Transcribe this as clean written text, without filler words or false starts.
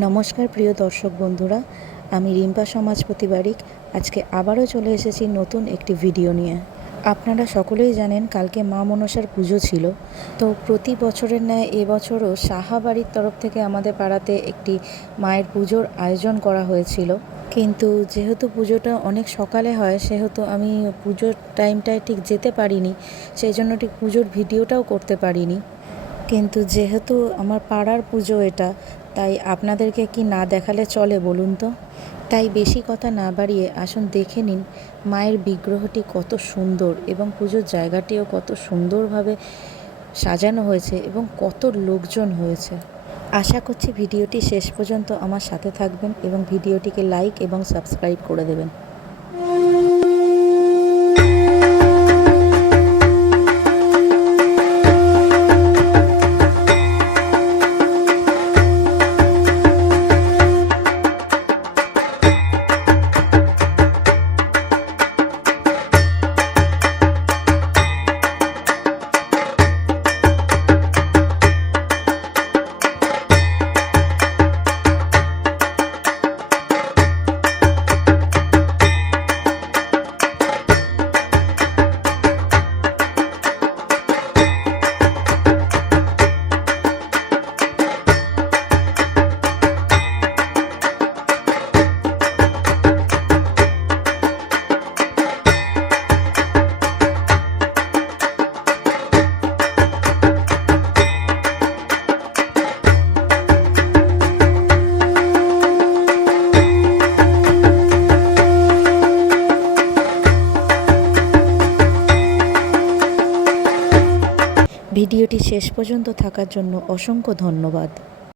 নমস্কার প্রিয় দর্শক বন্ধুরা, আমি রিম্পা সমাজপতি বারিক আজকে আবারও চলে এসেছি নতুন একটি ভিডিও নিয়ে। আপনারা সকলেই জানেন কালকে মা মনসার পুজো ছিল। তো প্রতি বছরের ন্যায় এবছরও সাহা বাড়ির তরফ থেকে আমাদের পাড়াতে একটি মায়ের পুজোর আয়োজন করা হয়েছিল। কিন্তু যেহেতু পুজোটা অনেক সকালে হয় সেহেতু আমি পুজোর টাইমটায় ঠিক যেতে পারিনি, সেই জন্য ঠিক পুজোর ভিডিওটাও করতে পারিনি। কিন্তু যেহেতু আমার পাড়ার পুজো এটা, তাই আপনাদেরকে কি না দেখালে চলে বলুন তো। তাই বেশি কথা না বাড়িয়ে আসুন দেখে নিন মায়ের বিগ্রহটি কত সুন্দর এবং পুজোর জায়গাটিও কত সুন্দরভাবে সাজানো হয়েছে এবং কত লোকজন হয়েছে। আশা করছি ভিডিওটি শেষ পর্যন্ত আমার সাথে থাকবেন এবং ভিডিওটিকে লাইক এবং সাবস্ক্রাইব করে দেবেন। ভিডিওটি শেষ পর্যন্ত থাকার জন্য অসংখ্য ধন্যবাদ।